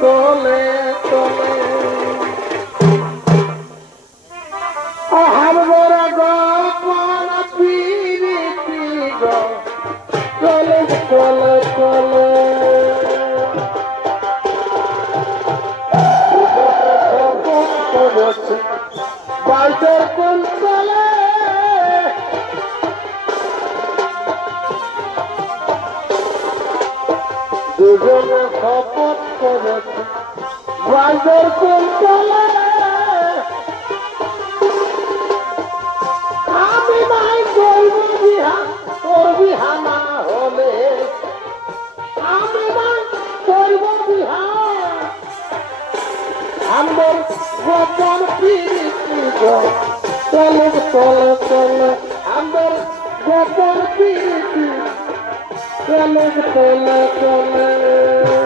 চলে চলে। আহার বড় গপন পিরিতি গ চলে চলে চলে। বাজার কোন চলে দুজন খপত করেছে ভাইদের কোন আমি নাই করবি বিহা করবি হানা হলে আমি নাই করব বিহা আমার গোপন পিড়ি চল চল চল আমার গোপন পিড়ি চল চল চল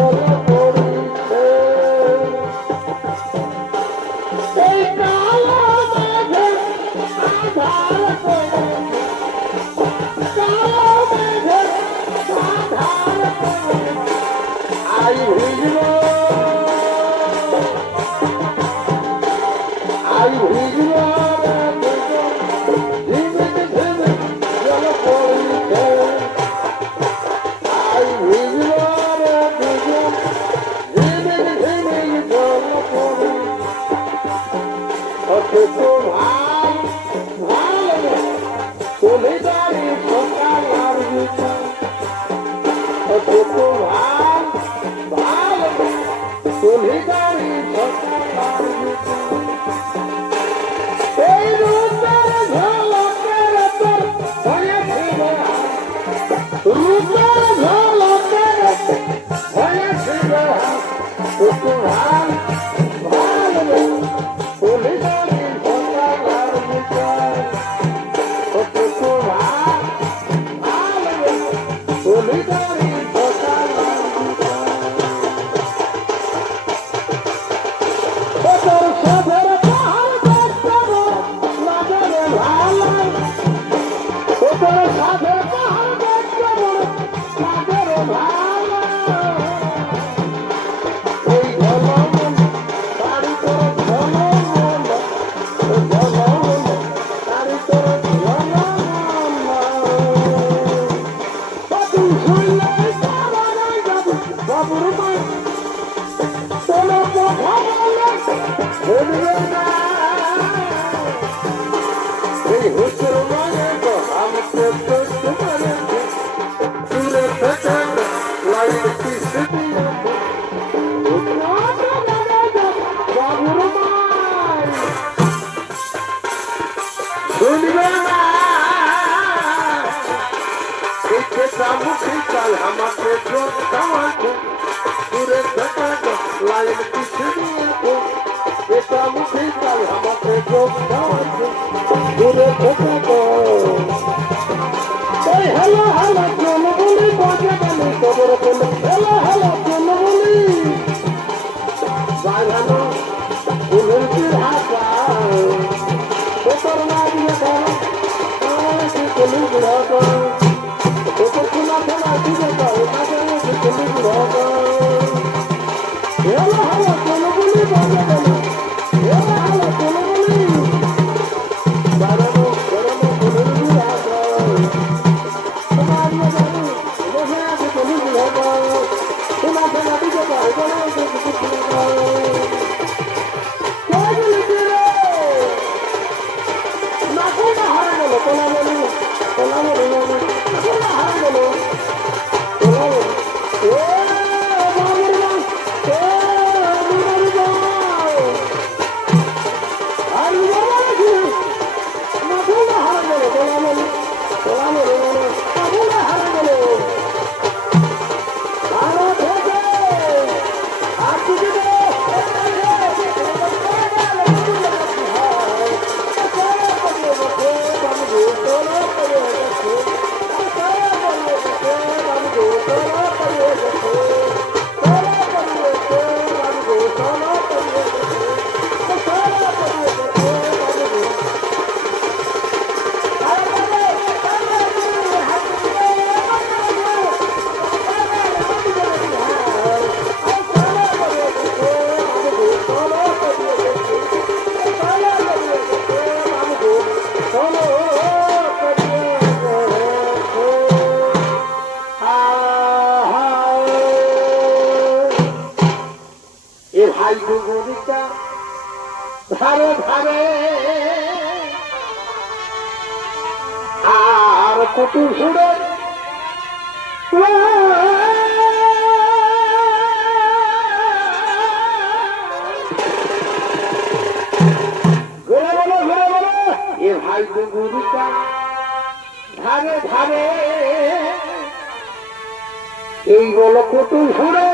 Socorro! মুখি চাল আমাকে দূরে দেখা লাইন কিছু এটা মুখি চাল আমাকে দূরে দেখা হ্যালো হ্যালো বলে বজে বলে খবর বলে hello hello Thank you. ধারে ধারে। আর কুটু সুরে ধারে ধারে। এই বলো কুটু সুরে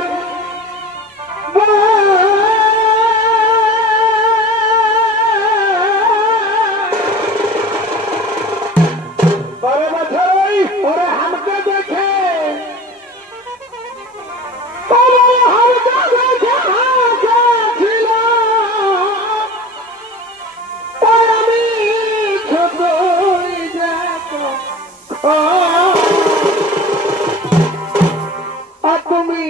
তুমি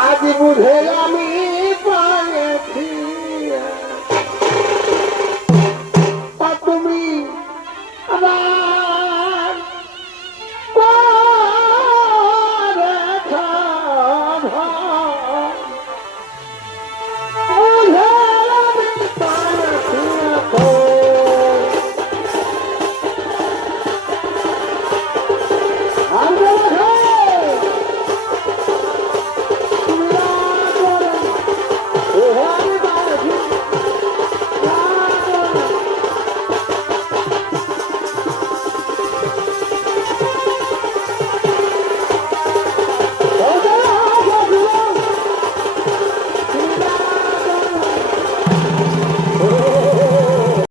আজ বুঝে আমি